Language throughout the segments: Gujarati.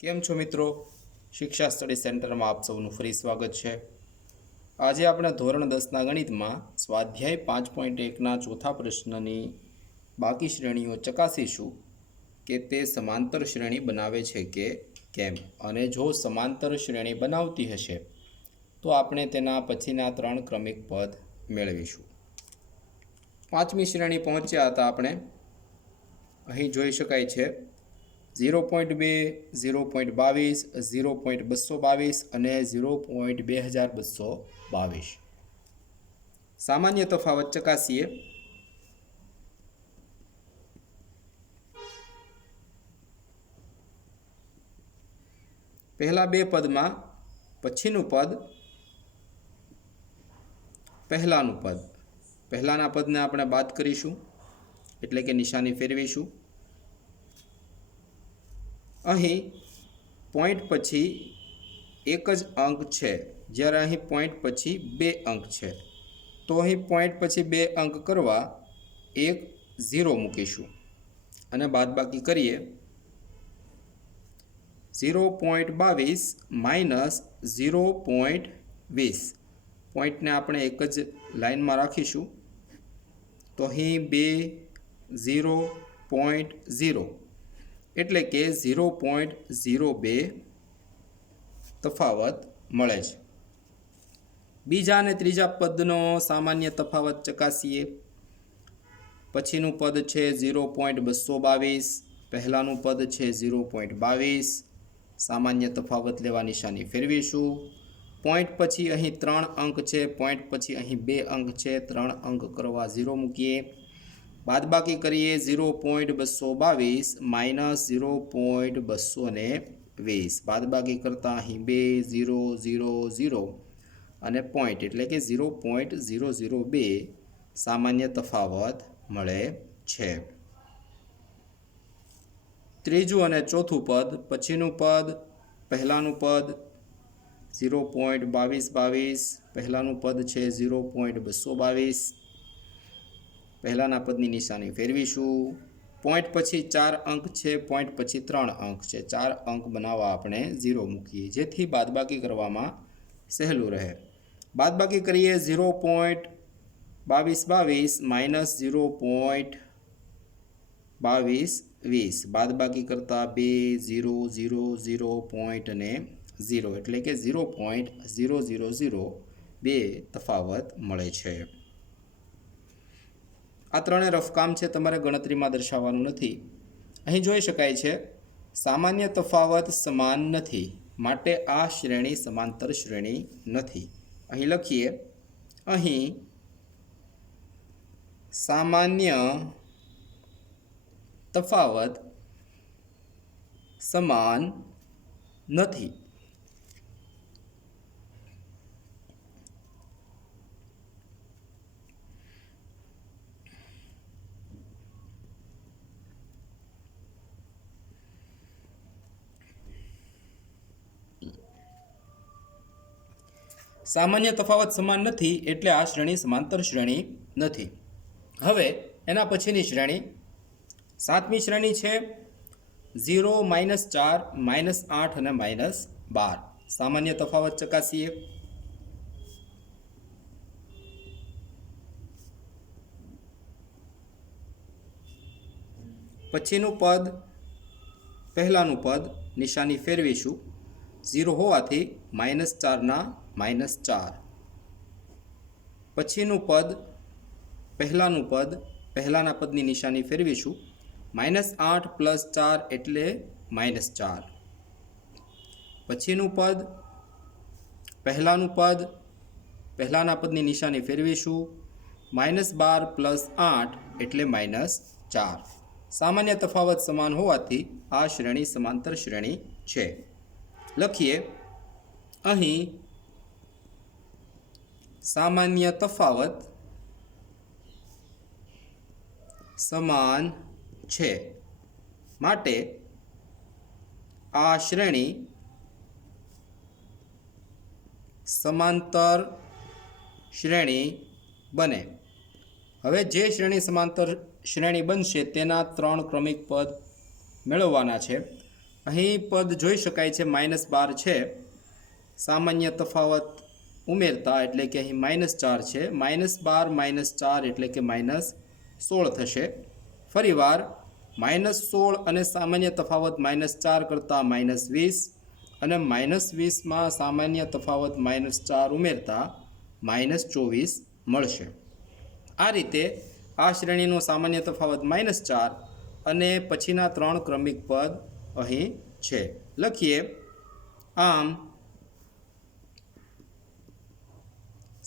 કેમ છો મિત્રો? શિક્ષા સ્ટડી સેન્ટરમાં આપ સૌનું ફરી સ્વાગત છે. આજે આપણે ધોરણ 10ના ગણિતમાં સ્વાધ્યાય 5.1ના ચોથા પ્રશ્નની બાકી શ્રેણીઓ ચકાસીશું કે તે સમાંતર શ્રેણી બનાવે છે કે કેમ, અને જો સમાંતર શ્રેણી બનાવતી હશે તો આપણે તેના પછીના 3 ક્રમિક પદ મેળવીશું. પાંચમી શ્રેણી પહોંચ્યા હતા આપણે. અહીં જોઈ શકાય છે 0.2, 0.22, 0.222 અને 0.2222. સામાન્ય તફાવત ચકાસીએ. પહેલા બે પદમાં પછીનું પદ, પહેલાનું પદ. પહેલાના પદને આપણે બાદ કરીશું, એટલે કે નિશાની ફેરવીશું. અહીં પોઈન્ટ પછી એક જ અંક છે, જ્યારે અહીં પોઈન્ટ પછી બે અંક છે. તો અહીં પોઈન્ટ પછી બે અંક કરવા એક 0 મૂકીશું અને બાદબાકી કરીએ. 0.22 માઇનસ 0.20. પોઈન્ટને આપણે એક જ લાઇનમાં રાખીશું. તો અહીં 2, 0.0 એટલે કે 0.02 તફાવત મળે છે. બીજા અને ત્રીજા પદનો સામાન્ય તફાવત ચકાસીએ. પછીનું પદ છે 0.222, પહેલાનું પદ છે 0.22. સામાન્ય તફાવત લેવા નિશાની ફેરવીશું. પોઈન્ટ પછી અહીં 3 અંક છે, પોઈન્ટ પછી અહીં 2 અંક છે, 3 અંક કરવા 0 મૂકીએ. બાદબાકી કરીએ. 0.222 માઇનસ 0.220. બાદબાકી કરતાં અહીં 2, 0, 0, 0 અને પોઈન્ટ એટલે કે 0.002 સામાન્ય તફાવત મળે છે. ત્રીજું અને ચોથું પદ, પછીનું પદ, પહેલાનું પદ 0.2222, પહેલાનું પદ છે 0.222. પહેલાના પદની નિશાની ફેરવીશું. પોઈન્ટ પછી 4 અંક છે, પોઈન્ટ પછી 3 અંક છે. 4 અંક બનાવવા આપણે 0 મૂકીએ, જેથી બાદબાકી કરવામાં સહેલું રહે. બાદબાકી કરીએ. 0.2222 માઇનસ 0.2220. બાદબાકી કરતાં 2, 0, 0, 0 પોઈન્ટ અને 0 એટલે કે 0.0002 તફાવત મળે છે. આ ત્રણે રફકામ છે, તમારે ગણતરીમાં દર્શાવવાનું નથી. અહીં જોઈ શકાય છે સામાન્ય તફાવત સમાન નથી, માટે આ શ્રેણી સમાંતર શ્રેણી નથી. અહીં લખીએ. અહીં સામાન્ય તફાવત સમાન નથી. સામાન્ય તફાવત સમાન નથી એટલે આ શ્રેણી સમાંતર શ્રેણી નથી. હવે એના પછીની શ્રેણી, સાતમી શ્રેણી છે 0, -4, -8 અને -12. સામાન્ય તફાવત ચકાસીએ. પછીનું પદ, પહેલાનું પદ, નિશાની ફેરવીશું. 0 હોવાથી -4ના -4. પછીનું પદ, પહેલાનું પદ, પહેલાના પદની નિશાની ફેરવીશું. -8 + 4 એટલે -4. પછીનું પદ, પહેલાનું પદ, પહેલાના પદની નિશાની ફેરવીશું. -12 + 8 એટલે -4. સામાન્ય તફાવત સમાન હોવાથી આ શ્રેણી સમાંતર શ્રેણી છે. લખીએ. અહીં સામાન્ય તફાવત સમાન છે, માટે આ શ્રેણી સમાંતર શ્રેણી બને. હવે જે શ્રેણી સમાંતર શ્રેણી બનશે તેના 3 ક્રમિક પદ મેળવવાના છે. અહીં પદ જોઈ શકાય છે -12 છે। સામાન્ય તફાવત ઉમેરતા એટલે કે અહીં -4 છે। -12 -4 એટલે કે -16 થશે। ફરીવાર -16 અને સામાન્ય તફાવત -4 કરતાં -20 અને -20માં સામાન્ય તફાવત -4 ઉમેરતા -24 મળશે। આ રીતે આ શ્રેણીનો સામાન્ય તફાવત -4 અને પછીના 3 ક્રમિક પદ અહીં છે। લખીએ, આમ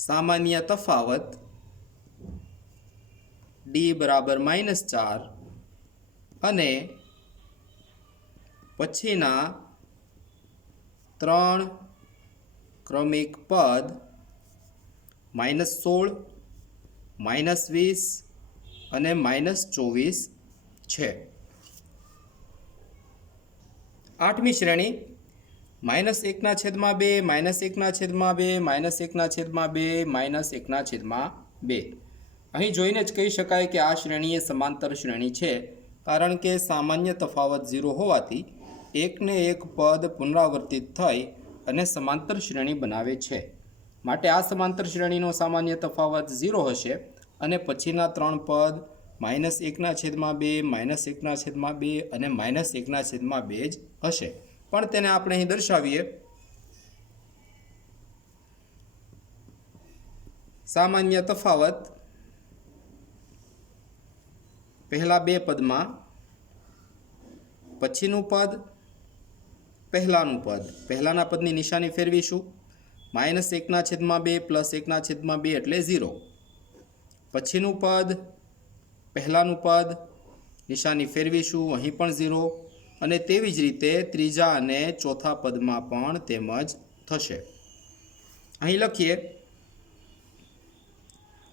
સામાન્ય તફાવત d બરાબર -4 અને પછીના 3 ક્રમિક પદ -16 -20 અને -24 છે। 8મી શ્રેણી -1/2 -1/2 -1/2 -1/2। અહીં જોઈને જ કહી શકાય કે આ શ્રેણી એ સમાંતર શ્રેણી છે, કારણ કે સામાન્ય તફાવત 0 હોવાથી એકને એક પદ પુનરાવર્તિત થઈ અને સમાંતર શ્રેણી બનાવે છે। માટે આ સમાંતર શ્રેણીનો સામાન્ય તફાવત 0 હશે અને પછીના 3 પદ -1/2 -1/2 અને -1/2 જ હશે। પણ તેને આપણે અહીં દર્શાવીએ, સામાન્ય તફાવત પહેલા 2 પદમાં, પછીનું પદ, પહેલાનું પદ, પહેલાના પદની નિશાની ફેરવીશું, -1/2 + 1/2 એટલે 0। પછીનું પદ, પહેલાનું પદ, નિશાની ફેરવીશું, અહીં પણ 0 અને તેવી જ રીતે ત્રીજા અને ચોથા પદમાં પણ તેમજ થશે। અહીં લખીએ,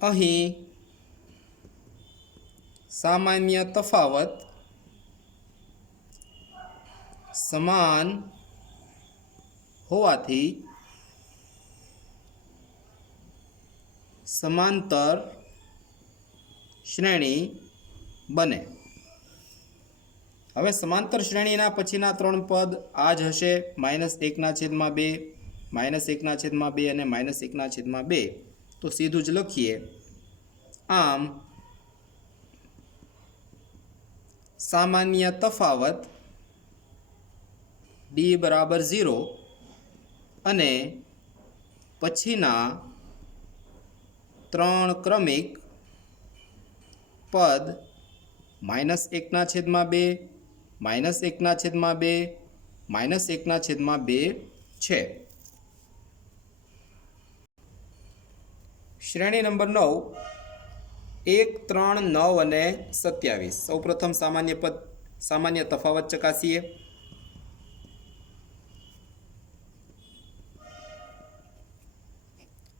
અહીં સામાન્ય તફાવત સમાન હોવાથી સમાંતર શ્રેણી બને। હવે સમાંતર શ્રેણીના પછીના 3 પદ આ જ હશે, -1/2 -1/2 અને -1/2। તો સીધું જ લખીએ, આમ સામાન્ય તફાવત d બરાબર 0 અને પછીના 3 ક્રમિક પદ -1/2 -1/2 -1/2 છે। શ્રેણી નંબર 9 1, 3, 9 અને 27। સૌપ્રથમ સામાન્ય તફાવત ચકાસીએ।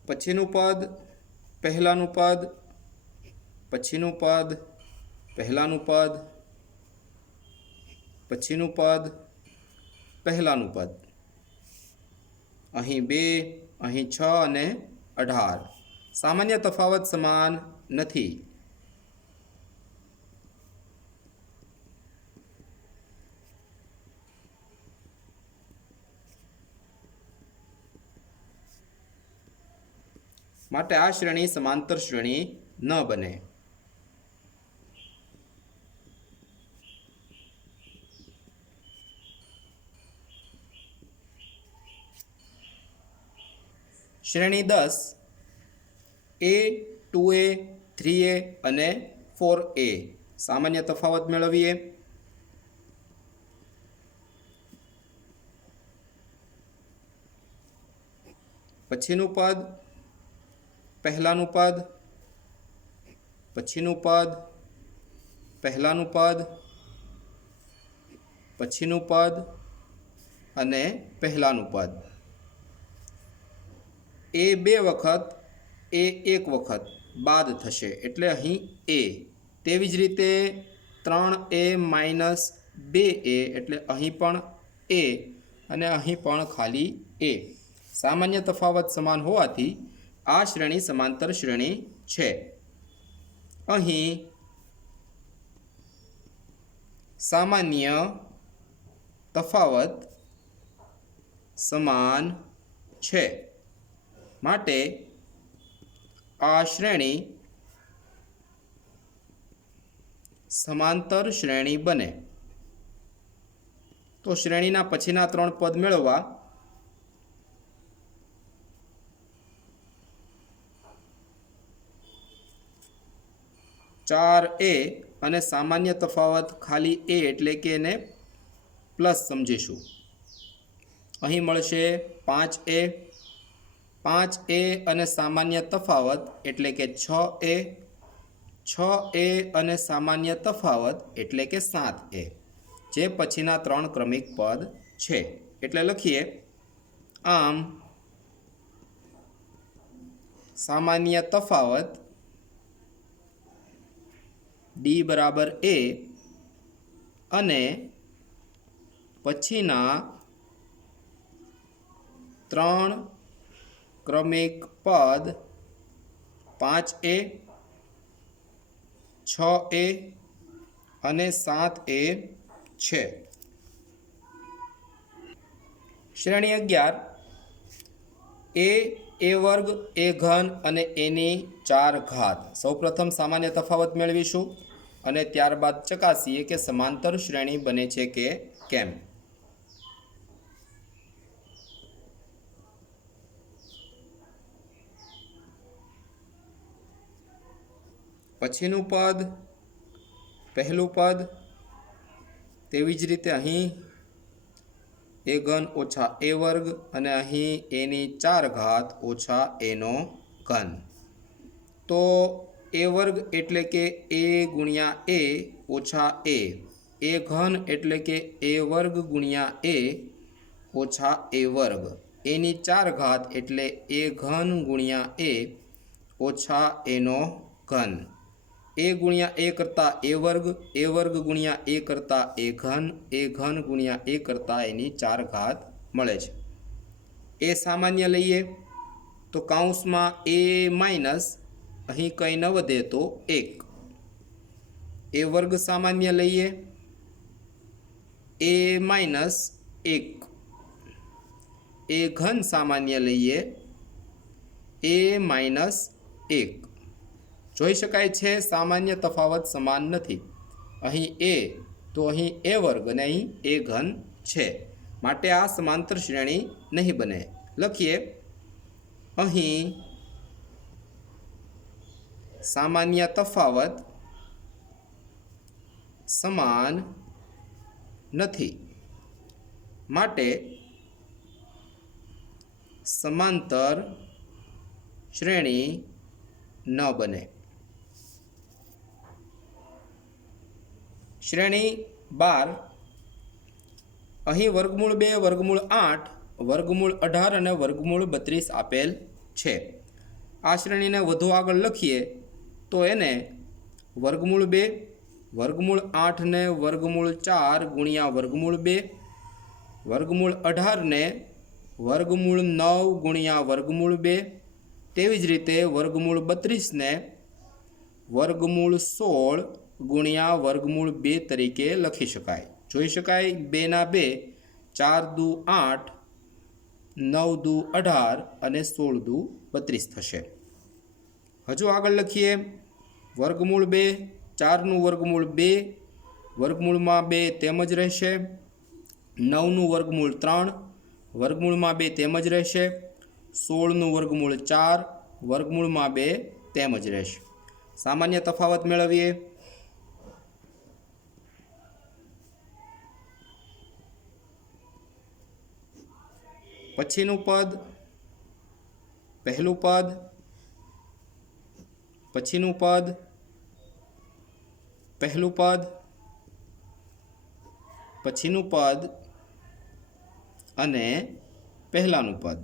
પછીનું પદ, પહેલાનું પદ, પછીનું પદ, પહેલાનું પદ, પછીનું પદ, પહેલાનું પદ, અહીં 2, અહીં 6 અને 18। સામાન્ય તફાવત સમાન નથી। માટે આ શ્રેણી સમાંતર શ્રેણી ન બને। શ્રેણી 10 A, 2A, 3A અને 4A। સામાન્ય તફાવત મેળવીએ। પછીનું પદ, પહેલાનું પદ, પછીનું પદ, પહેલાનું પદ, પછીનું પદ અને પહેલાનું પદ। એ 2 વખત, એ 1 વખત બાદ થશે એટલે અહીં A। તેવી જ રીતે 3A - 2A એટલે અહીં પણ A અને અહીં પણ ખાલી A। સામાન્ય તફાવત સમાન હોવાથી આ શ્રેણી સમાંતર શ્રેણી છે। અહીં સામાન્ય તફાવત સમાન છે માટે આ શ્રેણી સમાંતર શ્રેણી બને। તો શ્રેણીના પછીના 3 પદ મેળવવા ચાર એ અને સામાન્ય તફાવત ખાલી એ એટલે કે એને પ્લસ સમજીશું। અહીં મળશે 5a, 5a અને સામાન્ય તફાવત એટલે કે 6a, 6a અને સામાન્ય તફાવત એટલે કે 7a, જે પછીના 3 ક્રમિક પદ છે। એટલે લખીએ, આમ સામાન્ય તફાવત d બરાબર a અને પછીના 3 ક્રમિક પદ 5a, 6a અને 7a છે। શ્રેણી 11 a વર્ગ a ઘન અને એની 4 ઘાત। સૌપ્રથમ સામાન્ય તફાવત મેળવીશું અને ત્યારબાદ ચકાસીએ કે સમાંતર શ્રેણી બને છે કે કેમ। પછીનું પદ, પહેલું પદ, તેવી જ રીતે અહીં a ઘન ઓછા a વર્ગ અને અહીં એની 4 ઘાત ઓછા એનો ઘન। તો a વર્ગ એટલે કે a ગુણ્યા a ઓછા a ઘન એટલે કે a વર્ગ ગુણ્યા a ઓછા a વર્ગ, એની 4 ઘાત એટલે a ઘન ગુણ્યા a ઓછા એનો ઘન, a ગુણ્યા a કરતાં a વર્ગ ગુણ્યા a કરતાં a ઘન ગુણ્યા a કરતાં એની 4 ઘાત મળે છે। એ સામાન્ય લઈએ તો કૌંસમાં a માઇનસ અહીં કંઈ ન વધે તો 1, a વર્ગ સામાન્ય લઈએ a માઇનસ 1, a ઘન સામાન્ય લઈએ a માઇનસ 1। જોઈ શકાય છે સામાન્ય તફાવત સમાન નથી, અહીં a તો અહીં a વર્ગ અને અહીં a ઘન છે, માટે આ સમાંતર શ્રેણી નહીં બને। લખીએ, અહીં સામાન્ય તફાવત સમાન નથી માટે સમાંતર શ્રેણી ન બને। શ્રેણી 12 અહીં વર્ગમૂળ 2, વર્ગમૂળ 8, વર્ગમૂળ 18 અને વર્ગમૂળ 32 આપેલ છે। આ શ્રેણીને વધુ આગળ લખીએ તો એને વર્ગમૂળ 2, વર્ગમૂળ 8 ને વર્ગમૂળ 4 ગુણ્યા વર્ગમૂળ 2, વર્ગમૂળ 18 ને વર્ગમૂળ 9 ગુણ્યા વર્ગમૂળ 2, તેવી જ રીતે વર્ગમૂળ 32 ને વર્ગમૂળ 16 ગુણ્યા વર્ગમૂળ 2 તરીકે લખી શકાય। જોઈ શકાય 2 ના 2, 4 દુ 8, 9 દુ 18 અને 16 દુ 32 થશે। હજુ આગળ લખીએ, વર્ગમૂળ 2, 4નું વર્ગમૂળ 2, વર્ગમૂળમાં 2 તેમ જ રહેશે, 9નું વર્ગમૂળ 3, વર્ગમૂળમાં 2 તેમ જ રહેશે, 16નું વર્ગમૂળ 4, વર્ગમૂળમાં 2 તેમ જ રહેશે। સામાન્ય તફાવત મેળવીએ, પછીનું પદ, પહેલું પદ, પછીનું પદ, પહેલું પદ, પછીનું પદ અને પહેલાનું પદ।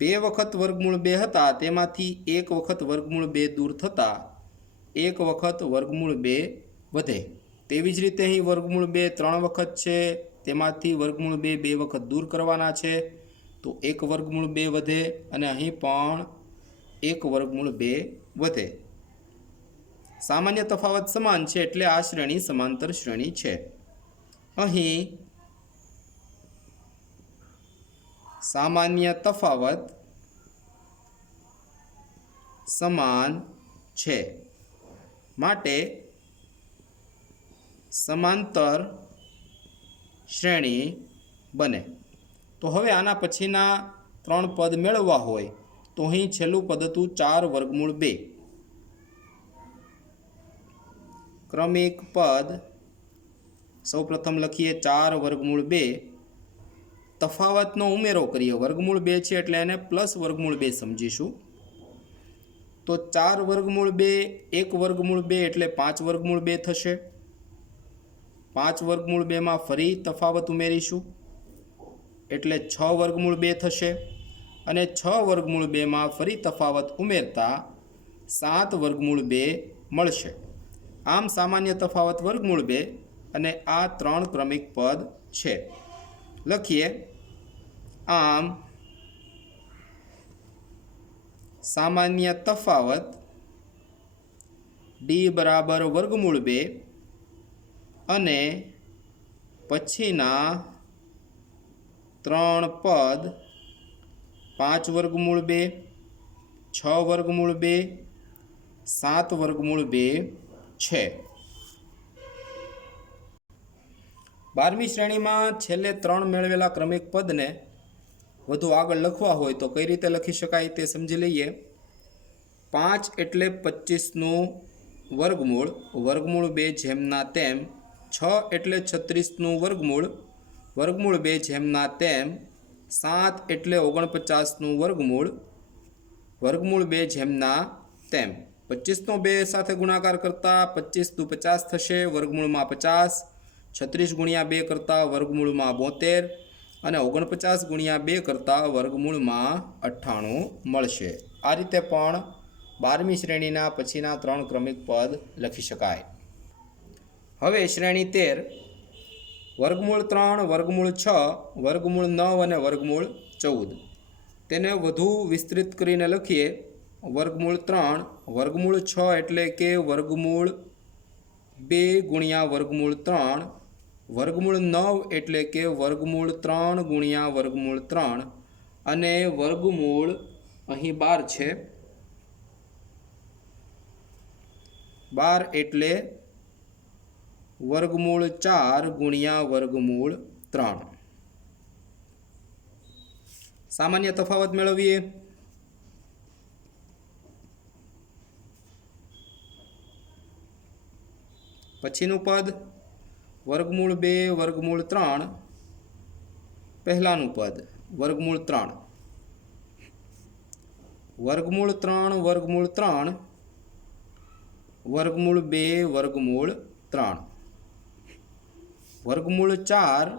2 વખત વર્ગમૂળ 2 હતા તેમાંથી 1 વખત વર્ગમૂળ 2 દૂર થતાં 1 વખત વર્ગમૂળ 2 વધે। તેવી જ રીતે અહીં વર્ગમૂળ 2 3 વખત છે, તેમાંથી વર્ગમૂળ 2 2 વખત દૂર કરવાના છે, તો 1 વર્ગમૂળ 2 વધે અને અહીં પણ 1 વર્ગમૂળ 2 વધે। सामान्य तफावत समान है एटले आ श्रेणी समांतर श्रेणी है। अहीं सामान्य तफावत समान है माटे समांतर श्रेणी बने। तो हवे आना पछीना 3 पद मेळववा होय तो अहीं छेल्लुं पद हतुं 4 वर्गमूळ 2। क्रमिक पद सौ प्रथम लखीए 4 वर्गमूळ 2। तफावतनो उमेरो करीए, वर्गमूळ 2 छे एटले एने प्लस वर्गमूळ 2 समजीशुं। तो 4 वर्गमूळ 2 1 वर्गमूळ 2 एटले 5 वर्गमूळ 2 थशे। 5 वर्गमूळ 2 में फरी तफावत उमेरीशुं एटले 6 वर्गमूळ 2 थशे अने 6 वर्गमूळ 2 में फरी तफावत उमेरता 7 वर्गमूळ 2 मळशे। आम सामान्य तफावत वर्गमूळ 2 अने आ 3 क्रमिक पद छे। लखीए आम सामान्य तफावत डी बराबर वर्गमूळ 2 अने पछीना 3 पद 5 वर्गमूळ 2, 6 वर्गमूळ 2, 7 वर्गमूळ 2 छे। 12મી શ્રેણીમાં છેલ્લે 3 મેળવેલા ક્રમિક પદને વધુ આગળ લખવા હોય તો કઈ રીતે લખી શકાય તે સમજી લઈએ। 5 એટલે 25નું વર્ગમૂળ, વર્ગમૂળ 2 જેમના તેમ। 6 એટલે 36નું વર્ગમૂળ, વર્ગમૂળ 2 જેમના તેમ। 7 એટલે 49નું વર્ગમૂળ, વર્ગમૂળ 2 જેમના તેમ। 25નો 2 સાથે ગુણાકાર કરતા 25 દુ 50 થશે, વર્ગમૂળમાં 50। 36 ગુણ્યા 2 કરતા વર્ગમૂળમાં 72 અને 49 ગુણ્યા 2 કરતા વર્ગમૂળમાં 98 મળશે। આ રીતે પણ 12મી શ્રેણીના પછીના 3 ક્રમિક પદ લખી શકાય। હવે શ્રેણી 13 વર્ગમૂળ 3, વર્ગમૂળ 6, વર્ગમૂળ 9 અને વર્ગમૂળ 14 તેને વધુ વિસ્તૃત કરીને લખીએ। વર્ગમૂળ 3 વર્ગમૂળ 6 એટલે કે વર્ગમૂળ 2 ગુણ્યા વર્ગમૂળ 3, વર્ગમૂળ 9 એટલે કે વર્ગમૂળ 3 ગુણ્યા વર્ગમૂળ 3 અને વર્ગમૂળ અહીં 12 છે। 12 એટલે વર્ગમૂળ 4 ગુણ્યા વર્ગમૂળ 3। સામાન્ય તફાવત મેળવીએ। पछीनु पद वर्गमूळ 2 वर्गमूळ 3, पहलानु पद वर्गमूळ 3, वर्गमूळ 3 वर्गमूळ 3, वर्गमूळ 2 वर्गमूळ 3, वर्गमूळ 4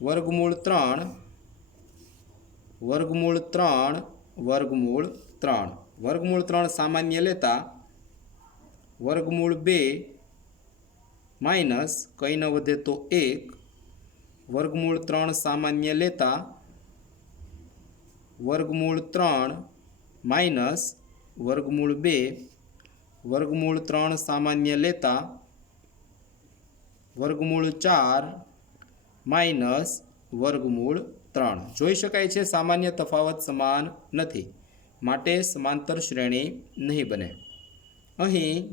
वर्गमूळ 3, वर्गमूळ 3 वर्गमूळ 3। वर्गमूळ 3 सामान्य लेता वर्गमूळ 2 माइनस कई न वधे तो 1, वर्गमूळ 3 सामान्य लेता वर्गमूळ 3 माइनस वर्गमूळ 2, वर्गमूळ 3 सामान्य लेता वर्गमूळ 4 माइनस वर्गमूळ 3। જોઈ શકાય છે સામાન્ય તફાવત સમાન નથી માટે સમાંતર શ્રેણી નહીં બને। અહીં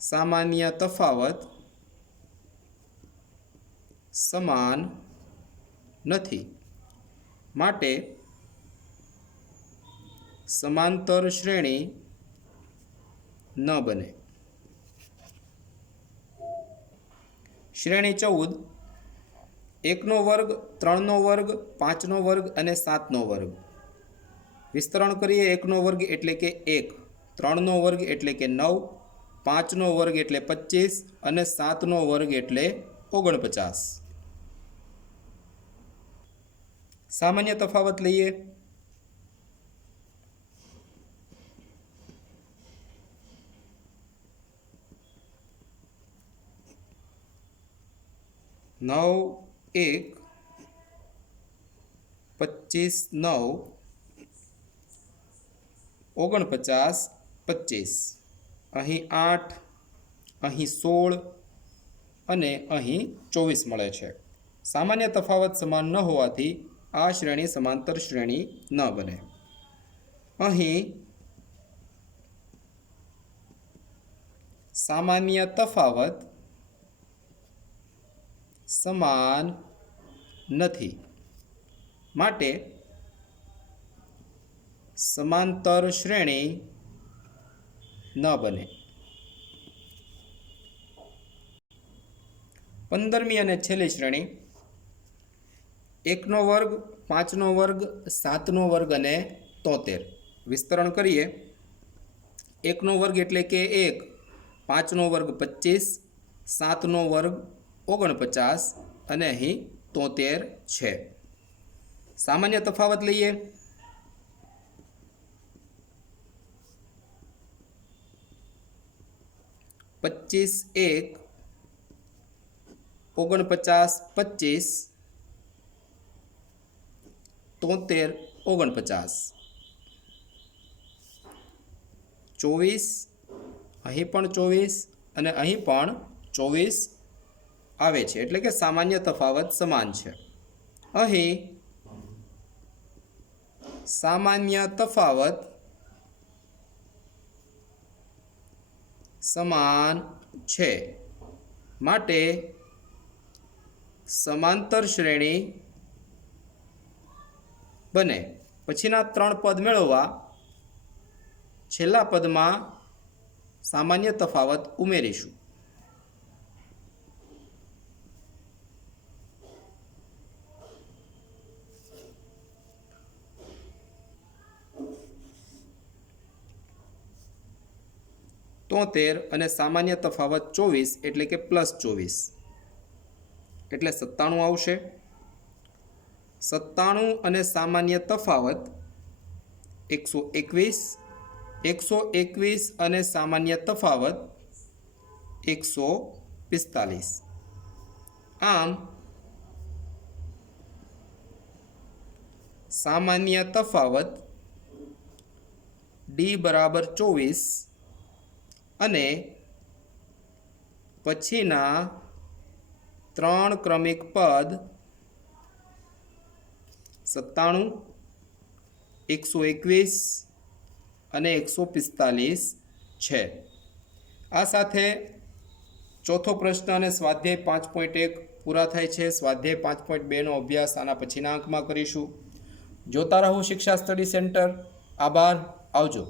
सामान्य तफावत समान नहीं माटे समांतर श्रेणी न बने। श्रेणी 14 1 નો વર્ગ 3 નો વર્ગ 5 નો વર્ગ અને 7 નો વર્ગ। વિસ્તરણ કરીએ। 1 નો વર્ગ એટલે કે 1, 3 નો વર્ગ એટલે કે 9, 5 નો વર્ગ એટલે 25 અને 7 નો વર્ગ એટલે 49। सामान्य तफावत लईए। 9 1 25 9 49 25 અહીં 8 અહીં 16 અને અહીં 24 મળે છે। સામાન્ય તફાવત સમાન ન હોવાથી આ શ્રેણી સમાંતર શ્રેણી ન બને। અહીં સામાન્ય તફાવત સમાન નથી માટે સમાંતર શ્રેણી ન બને। 15મી અને છેલ્લી શ્રેણી 1નો વર્ગ 5નો વર્ગ 7નો વર્ગ અને 73। વિસ્તરણ કરીએ। 1નો વર્ગ એટલે કે 1, 5નો વર્ગ 25, 7નો વર્ગ 49 અને અહીં 73 છે। સામાન્ય તફાવત લઈએ। 25 1, 49 25, 73 49, 24 અહીં પણ 24 અને અહીં પણ 24 આવે છે એટલે કે સામાન્ય તફાવત સમાન છે। અહીં સામાન્ય તફાવત સમાન છે માટે સમાંતર શ્રેણી બને। પછીના 3 પદ મેળવવા છેલ્લા પદમાં સામાન્ય તફાવત ઉમેરીશું। તોતેર અને સામાન્ય તફાવત 24 એટલે કે +24 એટલે 97 આવશે। 97 અને સામાન્ય તફાવત 121, 121 અને સામાન્ય તફાવત 145। આમ સામાન્ય તફાવત D બરાબર 24 અને પછીના 3 ક્રમિક પદ 97, 121 અને 145 છે। આ સાથે ચોથો પ્રશ્ન અને સ્વાધ્યાય 5.1 પૂરા થાય છે। સ્વાધ્યાય 5.2 નો અભ્યાસ આના પછીના અંકમાં કરીશું। જોતા રહો શિક્ષા સ્ટડી સેન્ટર। આભાર, આવજો।